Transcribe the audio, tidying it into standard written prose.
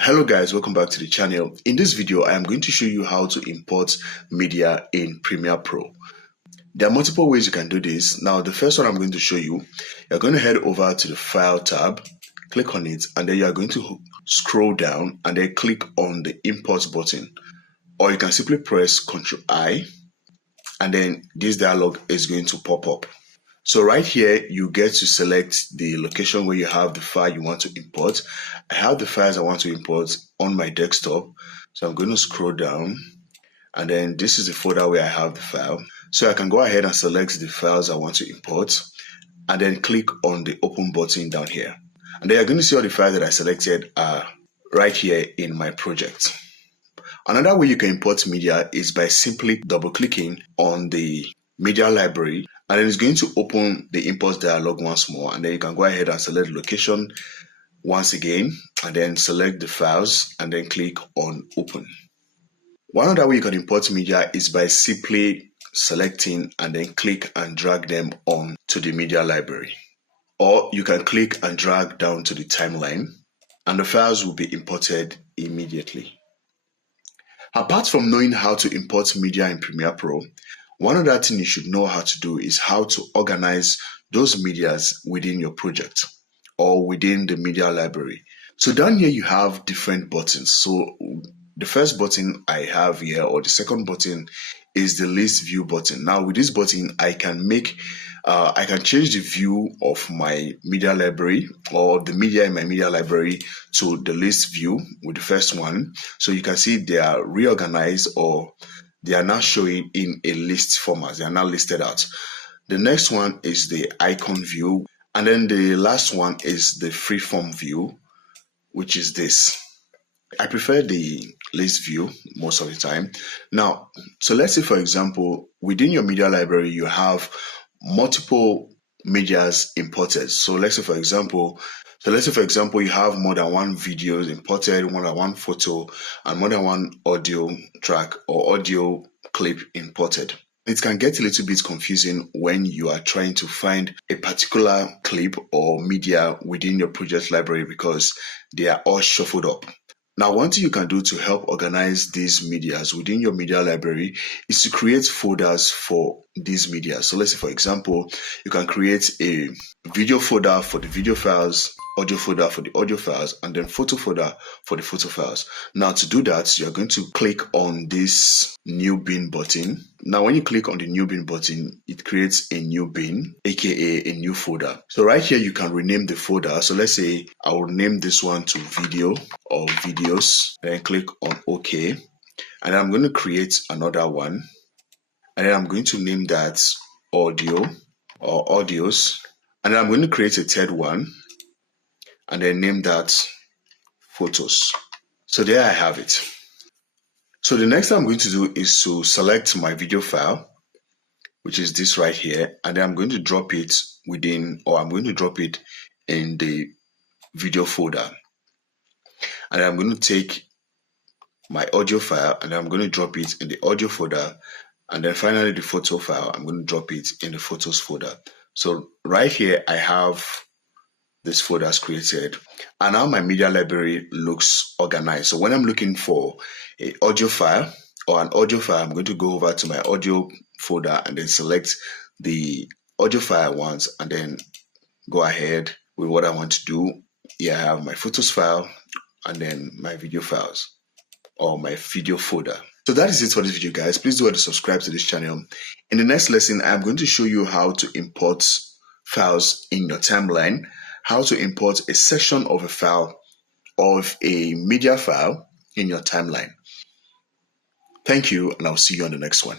Hello guys, welcome back to the channel. In this video, I am going to show you how to import media in Premiere Pro. There are multiple ways you can do this. Now, the first one I'm going to show you, you're going to head over to the File tab, click on it, and then you are going to scroll down and then click on the Import button. Or you can simply press Ctrl I, and then this dialog is going to pop up. So right here, you get to select the location where you have the file you want to import. I have the files I want to import on my desktop. So I'm going to scroll down, and then this is the folder where I have the file. So I can go ahead and select the files I want to import, and then click on the open button down here. And then you're going to see all the files that I selected are right here in my project. Another way you can import media is by simply double-clicking on the media library, and then it's going to open the import dialog once more, and then you can go ahead and select the location once again, and then select the files and then click on open. One other way you can import media is by simply selecting and then click and drag them on to the media library. Or you can click and drag down to the timeline, and the files will be imported immediately. Apart from knowing how to import media in Premiere Pro, one other thing you should know how to do is how to organize those medias within your project or within the media library. So down here you have different buttons. So the first button I have here, or the second button, is the list view button. Now with this button, I can change the view of my media library or the media in my media library to the list view with the first one. So you can see they are reorganized, or they are now showing in a list format. They are now listed out. The next one is the icon view. And then the last one is the freeform view, which is this. I prefer the list view most of the time. Now, so let's say, for example, within your media library, you have multiple medias imported. So let's say, for example, you have more than one video imported, more than one photo, and more than one audio track or audio clip imported. It can get a little bit confusing when you are trying to find a particular clip or media within your project library because they are all shuffled up. Now, one thing you can do to help organize these medias within your media library is to create folders for these media. So let's say, for example, you can create a video folder for the video files, audio folder for the audio files, and then photo folder for the photo files. Now, to do that, you're going to click on this new bin button. Now, when you click on the new bin button, it creates a new bin, aka a new folder. So right here, you can rename the folder. So let's say I will name this one to video or videos, then click on OK. And I'm going to create another one. And then I'm going to name that audio or audios. And then I'm going to create a third one and then name that photos. So there I have it. So the next thing I'm going to do is to select my video file, which is this right here. And then I'm going to drop it within, or I'm going to drop it in the video folder. And then I'm going to take my audio file and I'm going to drop it in the audio folder. And then finally the photo file, I'm going to drop it in the photos folder. So right here, I have this folder created. And now my media library looks organized. So when I'm looking for an audio file or an audio file, I'm going to go over to my audio folder and then select the audio file I want and then go ahead with what I want to do. Here I have my photos file and then my video files or my video folder. So that is it for this video, guys. Please do subscribe to this channel. In the next lesson, I'm going to show you how to import files in your timeline, how to import a section of a file of a media file in your timeline. Thank you, and I'll see you on the next one.